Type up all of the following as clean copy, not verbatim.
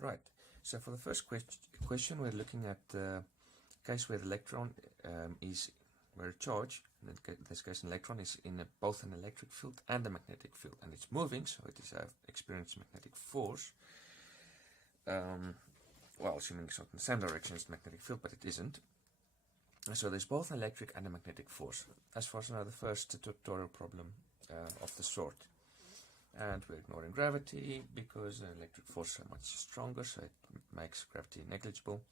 Right, so for the first question, we're looking at the case where the electron where a charge, in this case an electron, is in both an electric field and a magnetic field, and it's moving, so it is experiencing magnetic force. Well, assuming it's not in the same direction as the magnetic field, but it isn't. So there's both an electric and a magnetic force. As far as I know, the first tutorial problem of the sort. And we're ignoring gravity because the electric force is so much stronger, so it makes gravity negligible.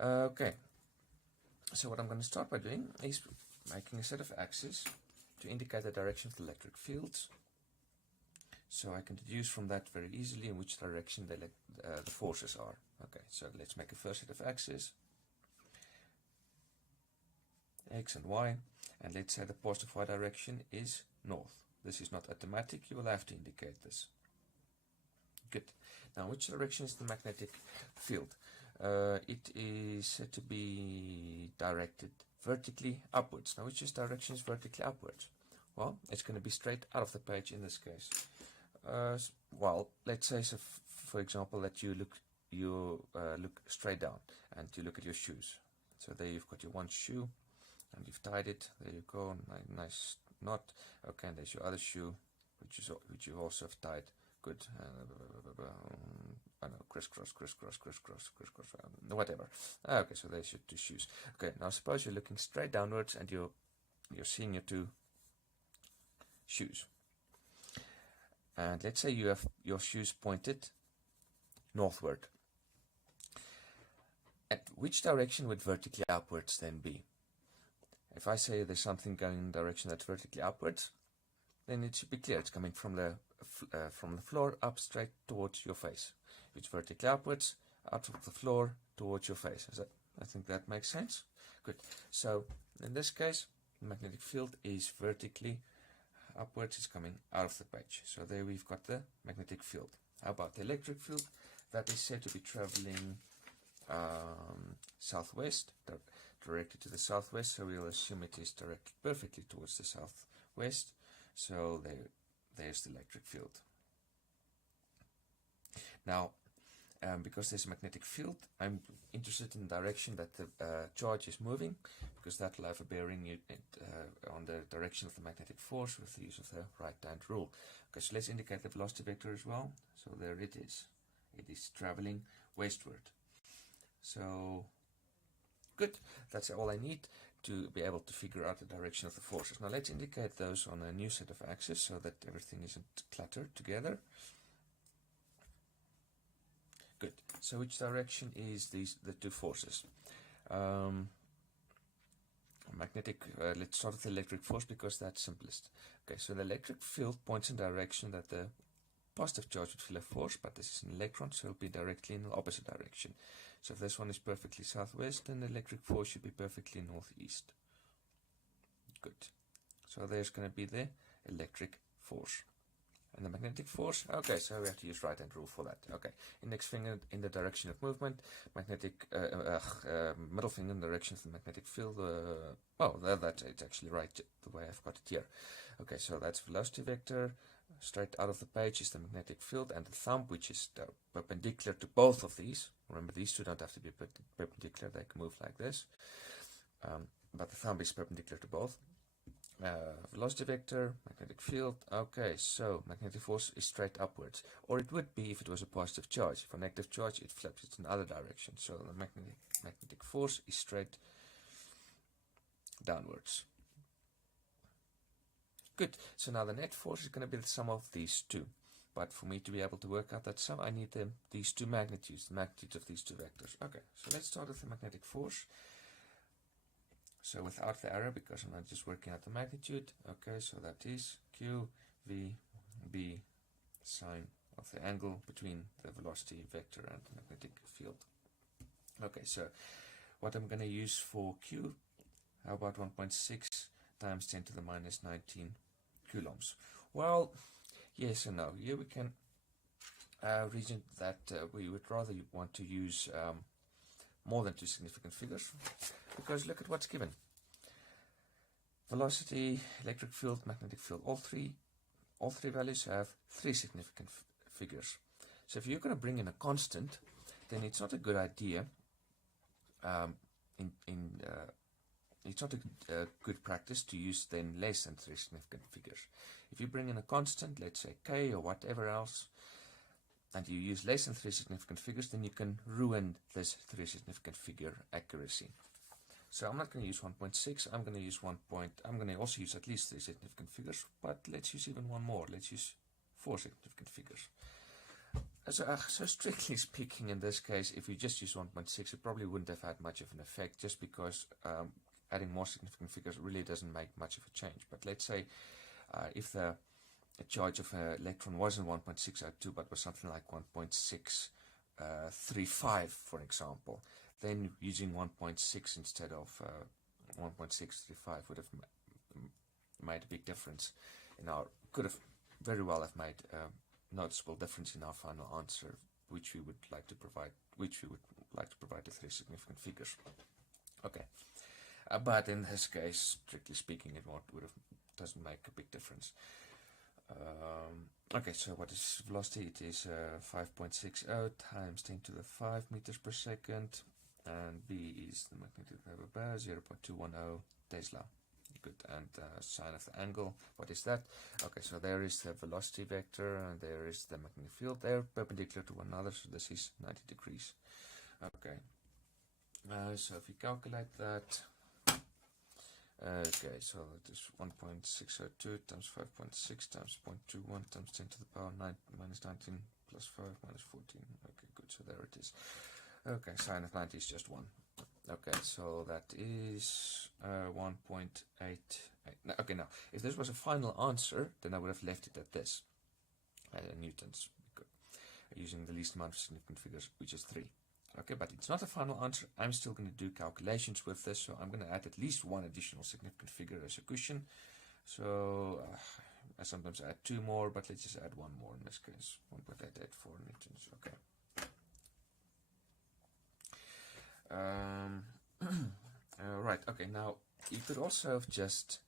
Okay, so what I'm going to start by doing is making a set of axes to indicate the direction of the electric fields. So I can deduce from that very easily in which direction the forces are. Okay, so let's make a first set of axes, X and Y, and let's say the positive Y direction is north. This is not automatic, you will have to indicate this. Good. Now, which direction is the magnetic field? It is said to be directed vertically upwards. Now, which direction is vertically upwards? Well, it's going to be straight out of the page in this case. Well, let's say, so for example, that you look straight down and you look at your shoes. So there you've got your one shoe and you've tied it. There you go, nice knot. Okay, and there's your other shoe, which you also have tied. Good. I know, crisscross, whatever. Okay, so there's your two shoes. Okay, now suppose you're looking straight downwards and you're seeing your two shoes. And let's say you have your shoes pointed northward. At which direction would vertically upwards then be? If I say there's something going in the direction that's vertically upwards, then it should be clear. It's coming from the floor up straight towards your face. If it's vertically upwards, out of the floor towards your face. I think that makes sense. Good. So in this case, the magnetic field is vertically upwards. It's coming out of the page. So there we've got the magnetic field. How about the electric field? That is said to be traveling southwest, directed to the southwest, so we'll assume it is directed perfectly towards the southwest. So there's the electric field. Now, because there's a magnetic field, I'm interested in the direction that the charge is moving, because that will have a bearing on the direction of the magnetic force with the use of the right-hand rule. Okay, so let's indicate the velocity vector as well. So there it is. It is traveling westward. So, good. That's all I need to be able to figure out the direction of the forces. Now let's indicate those on a new set of axes so that everything isn't cluttered together. Good. So which direction is the two forces? Let's start with the electric force because that's simplest. Okay, so the electric field points in direction that the positive charge would feel a force, but this is an electron, so it'll be directly in the opposite direction. So if this one is perfectly southwest, then the electric force should be perfectly northeast. Good. So there's going to be the electric force. And the magnetic force, okay, so we have to use right-hand rule for that. Okay, index finger in the direction of movement, middle finger in the direction of the magnetic field. It's actually right the way I've got it here. Okay, so that's velocity vector. Straight out of the page is the magnetic field, and the thumb, which is perpendicular to both of these. Remember, these two don't have to be perpendicular, they can move like this. But the thumb is perpendicular to both. Velocity vector, magnetic field. Okay, so magnetic force is straight upwards. Or it would be if it was a positive charge. For negative charge, it flips it in the other direction. So the magnetic force is straight downwards. Good. So now the net force is going to be the sum of these two. But for me to be able to work out that sum, I need these two magnitudes, the magnitudes of these two vectors. Okay, so let's start with the magnetic force. So without the arrow, because I'm not just working out the magnitude. Okay, so that is Q, V, B, sine of the angle between the velocity vector and the magnetic field. Okay, so what I'm going to use for Q, how about 1.6 times 10 to the minus 19 coulombs? Well, yes and no. Here we can reason that we would rather want to use more than two significant figures, because look at what's given. Velocity, electric field, magnetic field, all three values have three significant figures. So if you're going to bring in a constant, then it's not a good idea. It's not a good practice to use then less than 3 significant figures. If you bring in a constant, let's say k or whatever else, and you use less than 3 significant figures, then you can ruin this 3 significant figure accuracy. So I'm not going to use 1.6. I'm going to use I'm going to also use at least 3 significant figures, but let's use even one more. Let's use 4 significant figures. So strictly speaking, in this case, if we just use 1.6, it probably wouldn't have had much of an effect, just because adding more significant figures really doesn't make much of a change. But let's say if the charge of an electron wasn't 1.602, but was something like 1.635, for example, then using 1.6 instead of 1.635 would have made a big difference could have very well have made a noticeable difference in our final answer, which we would like to provide with 3 significant figures. Okay, but in this case, strictly speaking, it doesn't make a big difference. Okay, so what is velocity? It is 5.60 times 10 to the 5 meters per second, and B is the magnitude of 0.210 Tesla. Good, and sine of the angle, what is that? Okay, so there is the velocity vector, and there is the magnetic field. They're perpendicular to one another, so this is 90 degrees. Okay, so if we calculate that, okay, so that is 1.602 times 5.6 times 0.21 times 10 to the power 9 minus 19 plus 5 minus 14. Okay, good, so there it is. Okay, sine of 90 is just 1. Okay, so that is 1.88. Okay, now, if this was a final answer, then I would have left it at this, newtons, using the least amount of significant figures, which is 3. Okay, but it's not a final answer. I'm still going to do calculations with this, so I'm going to add at least one additional significant figure as a cushion. So I sometimes add 2 more, but let's just add 1 more in this case, 1.884 newtons. Okay. Right, okay, now you could also have just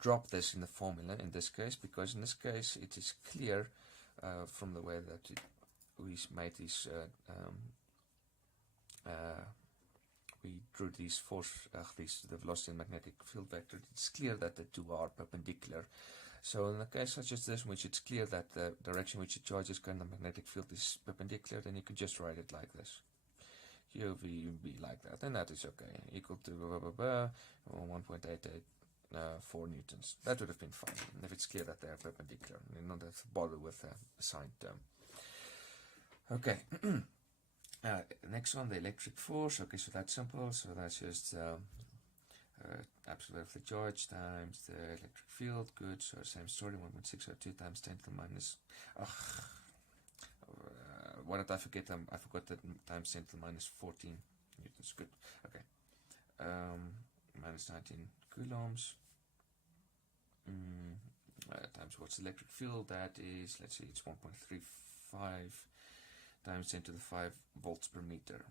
dropped this in the formula in this case, because in this case it is clear from the way that we made these we drew these the velocity and magnetic field vector. It's clear that the two are perpendicular. So in a case such as this, in which it's clear that the direction which the charge is going, the magnetic field is perpendicular, then you can just write it like this. UV like that, and that is okay, equal to 1.884 newtons. That would have been fine, if it's clear that they are perpendicular. You don't have to bother with a sine term. Okay, next one, the electric force. Okay, so that's simple, so that's just absolute of the charge times the electric field. Good, so same story, 1.602 times 10 to the minus... what did I forget? I forgot that times 10 to the minus 14 newtons. Good. Okay. Minus 19 coulombs. Times what's the electric field? That is, let's see, it's 1.35 times 10 to the 5 volts per meter.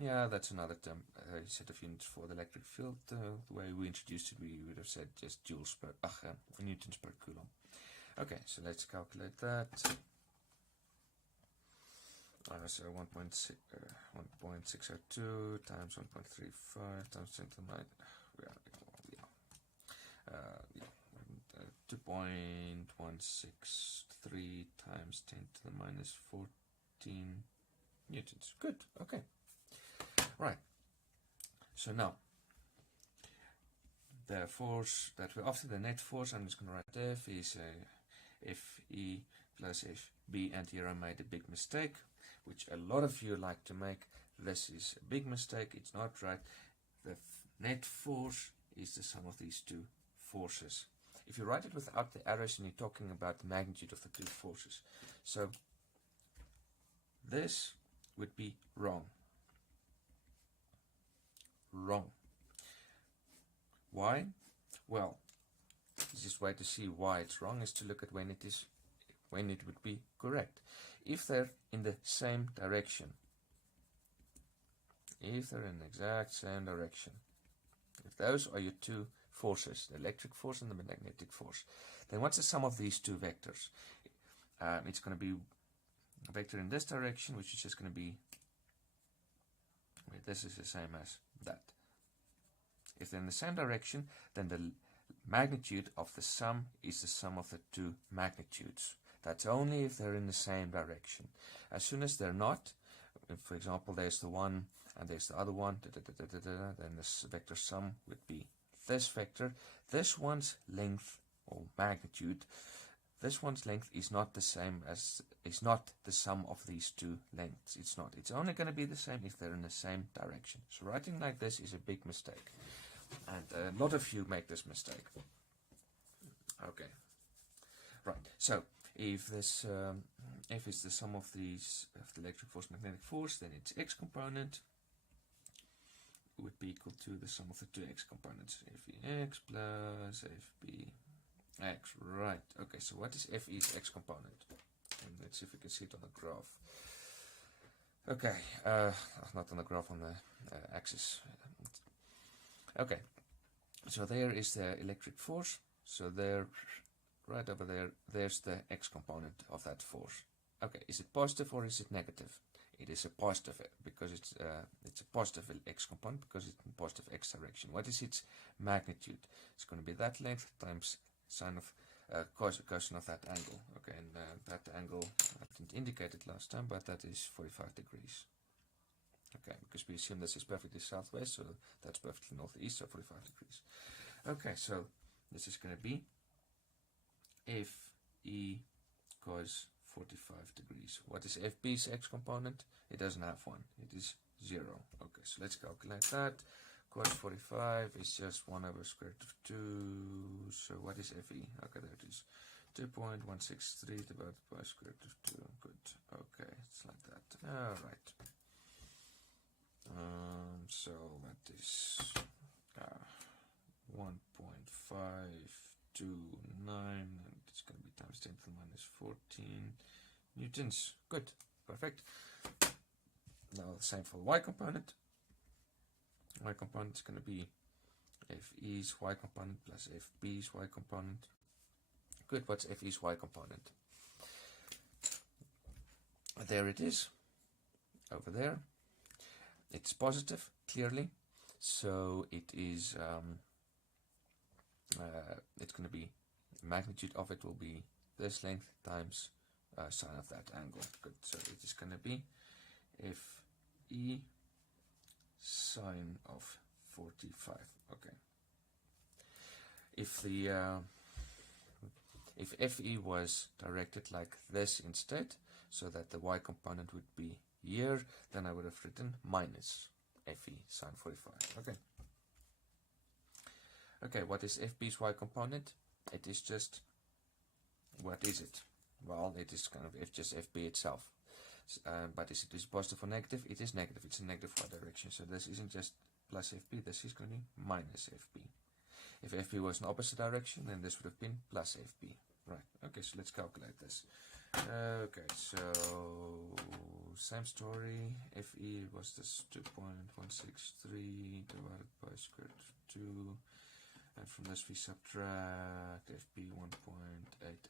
Yeah, that's another term, set of units for the electric field. The way we introduced it, we would have said just joules per, newtons per coulomb. Okay, so let's calculate that. So 1.602 times 1.35 times 10 to the 9, 2.163 times 10 to the minus 14 newtons. Good, okay. Right. So now, the force that we're after, the net force, I'm just going to write F is Fe plus Fb, and here I made a big mistake, which a lot of you like to make. This is a big mistake, it's not right. The net force is the sum of these two forces. If you write it without the arrows, and you're talking about the magnitude of the two forces. So this would be wrong. Wrong. Why? Well, the easiest way to see why it's wrong is to look at when it would be correct. If they're in the same direction, if they're in the exact same direction, if those are your two forces, the electric force and the magnetic force, then what's the sum of these two vectors? It's going to be a vector in this direction, which is just going to be, this is the same as that. If they're in the same direction, then the magnitude of the sum is the sum of the two magnitudes. That's only if they're in the same direction. As soon as they're not, if, for example, there's the one and there's the other one, then this vector sum would be this vector. This one's length or magnitude, this one's length is not the same as, is not the sum of these two lengths. It's not. It's only going to be the same if they're in the same direction. So writing like this is a big mistake. And a lot of you make this mistake. Okay. Right. So if this F is the sum of these of the electric force, magnetic force, then its x component would be equal to the sum of the two x components. Fx plus Fbx. Right. Okay. So what is Fe's x component? And let's see if we can see it on the graph. Okay. Not on the graph, on the axis. Okay. So there is the electric force. So there, right over there, there's the x component of that force. Okay, is it positive or is it negative? It is a positive because it's a positive x component because it's in positive x direction. What is its magnitude? It's going to be that length times sine of cosine of that angle. Okay, and that angle, I didn't indicate it last time, but that is 45 degrees. Okay, because we assume this is perfectly southwest, so that's perfectly northeast, so 45 degrees. Okay, so this is going to be Fe cos 45 degrees. What is Fb's x component? It doesn't have one. It is 0. Okay, so let's calculate that. Cos 45 is just 1 over square root of 2. So what is Fe? Okay, there it is. 2.163 divided by square root of 2. Good. Okay, it's like that. All right. So that is 1.529, and it's going to be times 10 to the minus 14 newtons. Good, perfect. Now the same for the y component. Y component is going to be Fe's y component plus Fb's y component. Good, what's Fe's y component? There it is, over there. It's positive, clearly, so it is, it's going to be, the magnitude of it will be this length times sine of that angle. Good, so it is going to be Fe sine of 45. Okay. If the if Fe was directed like this instead, so that the y component would be here, then I would have written minus Fe sine 45. Okay. Okay, what is Fb's y component? It is just, what is it? Well, it is kind of just Fb itself. But is it positive or negative? It is negative. It's in negative y direction. So this isn't just plus Fb, this is going to be minus Fb. If Fb was in opposite direction, then this would have been plus Fb. Right. Okay, so let's calculate this. Okay, so same story. Fe was this 2.163 divided by square root of 2, and from this we subtract Fb 1.884.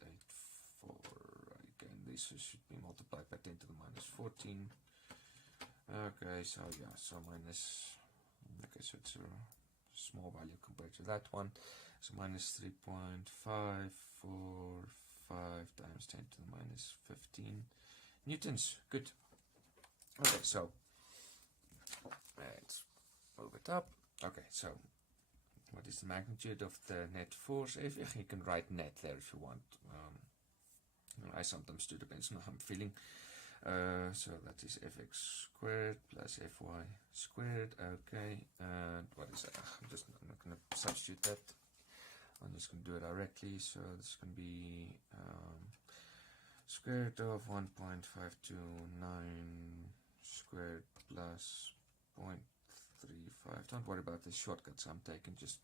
Again, this should be multiplied by 10 to the minus 14. Okay, so yeah, so minus. Okay, so it's a small value compared to that one. So minus 3.545 times 10 to the minus 15 newtons. Good. Okay, so let's move it up. Okay, so what is the magnitude of the net force? If you can write net there if you want. I sometimes do, depends on how I'm feeling. So that is fx squared plus fy squared. Okay, and what is that? I'm not going to substitute that. I'm just going to do it directly. So this is going to be square root of 1.529 squared plus 0.35. Don't worry about the shortcuts I'm taking. Just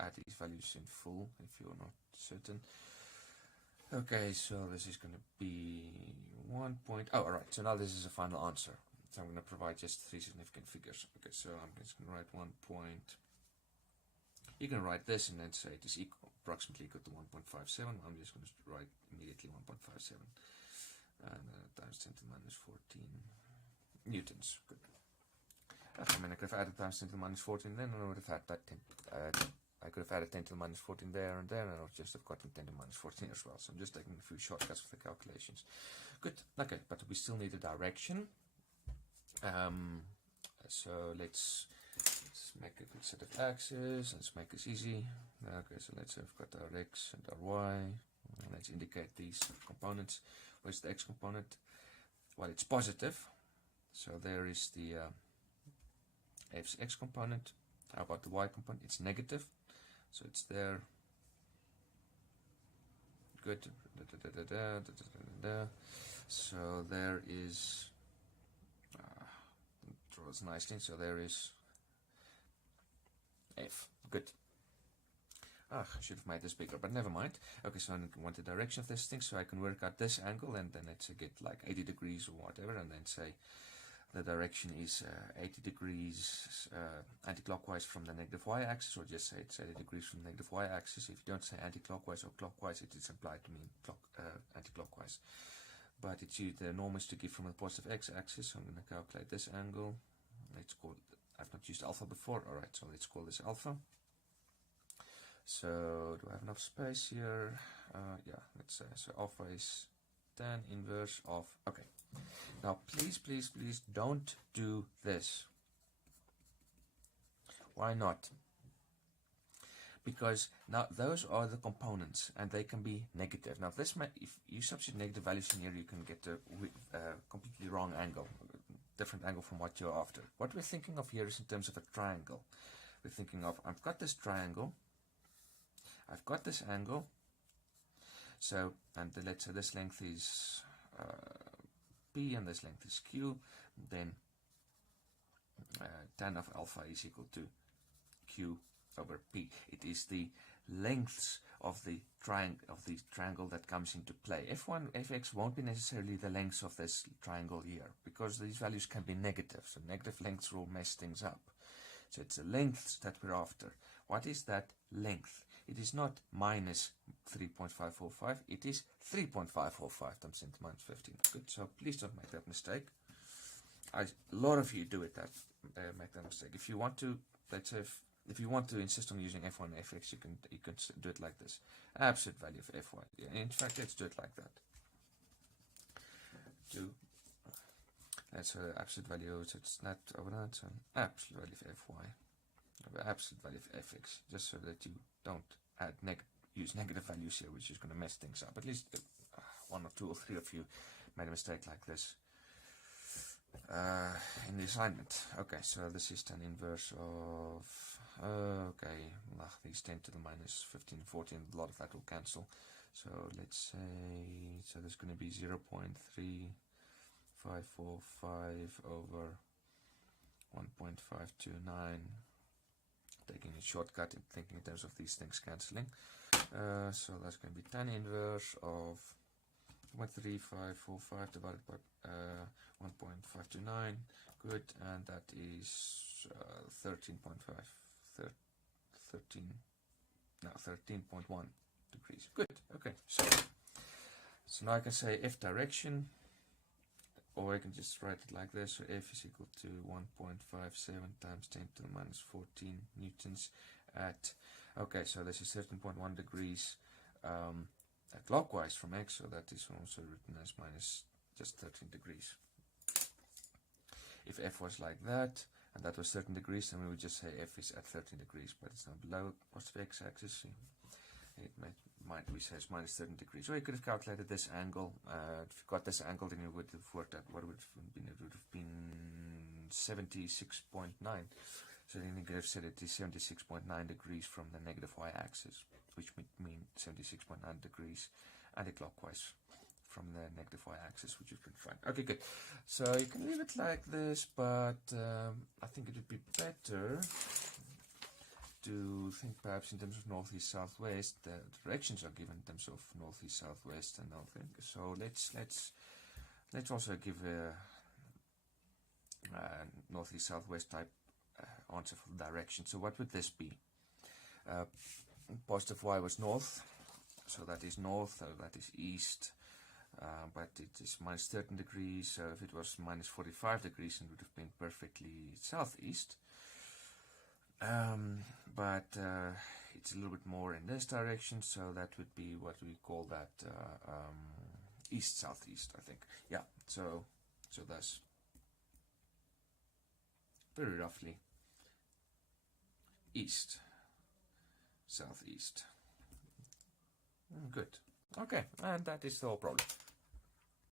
add these values in full if you're not certain. Okay, so this is going to be 1. Oh, alright, so now this is a final answer. So I'm going to provide just 3 significant figures. Okay, so I'm just going to write 1 point. You can write this and then say it is approximately equal to 1.57. I'm just going to write immediately 1.57. and times 10 to the minus 14 newtons. Good. I mean, I could have added times 10 to the minus 14, then I would have had that 10. I could have added 10 to the minus 14 there, and I would just have gotten 10 to the minus 14 as well. So I'm just taking a few shortcuts for the calculations. Good. Okay, but we still need a direction. So let's make a good set of axes. Let's make this easy. Okay, so let's have got our x and our y. Let's indicate these components. Where's the x component? Well, it's positive. So there is the f's x component. How about the y component? It's negative. So it's there. Good. So there is draws nicely. So there is f. Good. I should have made this bigger, but never mind. Okay, so I want the direction of this thing, so I can work out this angle, and then let's get like 80 degrees or whatever, and then say the direction is 80 degrees anti-clockwise from the negative y-axis, or just say it's 80 degrees from the negative y-axis. If you don't say anti-clockwise or clockwise, it is implied to mean anti-clockwise. But it's the norm is to give from the positive x-axis, so I'm going to calculate this angle. Let's call it, I've not used alpha before, alright, so let's call this alpha. So, do I have enough space here? Yeah, let's say, so alpha is tan inverse of, okay. Now, please, please, please don't do this. Why not? Because now those are the components, and they can be negative. Now, this if you substitute negative values in here, you can get a completely wrong angle, different angle from what you're after. What we're thinking of here is in terms of a triangle. We're thinking of, I've got this triangle, I've got this angle, so, and let's say this length is P and this length is Q, then tan of alpha is equal to Q over P. It is the lengths of the triangle that comes into play. F1, Fx won't be necessarily the lengths of this triangle here, because these values can be negative, so negative lengths will mess things up. So it's the lengths that we're after. What is that length? It is not minus 3.545, it is 3.545 times 10 to the minus 15. Good, so please don't make that mistake. A lot of you do it make that mistake. If you want to, let's say, if you want to insist on using f1 and fx, you can do it like this. Absolute value of fy. Yeah, in fact, let's do it like that. That's absolute value, so it's not over that, so absolute value of fy. Absolute value of fx, just so that you don't use negative values here, which is going to mess things up. At least one or two or three of you made a mistake like this in the assignment. Okay, so this is tan inverse of, these 10 to the minus 15, 14, a lot of that will cancel. So let's say, so there's going to be 0.3545 over 1.529. Taking a shortcut and thinking in terms of these things cancelling. So that's going to be tan inverse of 1.3545 divided by 1.529. Good, and that is 13.1 degrees. Good, okay. So now I can say f direction, or I can just write it like this. So f is equal to 1.57 times 10 to the minus 14 newtons at, okay, so this is 13.1 degrees clockwise from x, so that is also written as minus just 13 degrees. If f was like that, and that was 13 degrees, then we would just say f is at 13 degrees, but it's now below positive x-axis. We say it's minus 13 degrees. So you could have calculated this angle. If you got this angle, then you would have worked out what it would have been. It would have been 76.9. So then you could have said it is 76.9 degrees from the negative y-axis, which would mean 76.9 degrees anti-clockwise from the negative y-axis, which you can find. Okay, good. So you can leave it like this, but I think it would be better to think perhaps in terms of northeast southwest. The directions are given in terms of northeast southwest, and I'll think so. Let's also give a northeast southwest type answer for the direction. So what would this be? Positive y was north, so that is north, so that is east. but it is minus 13 degrees, so if it was minus 45 degrees, it would have been perfectly southeast. But it's a little bit more in this direction, so that would be what we call that east-southeast, I think. Yeah, so that's very roughly east, southeast. Good. Okay, and that is the whole problem.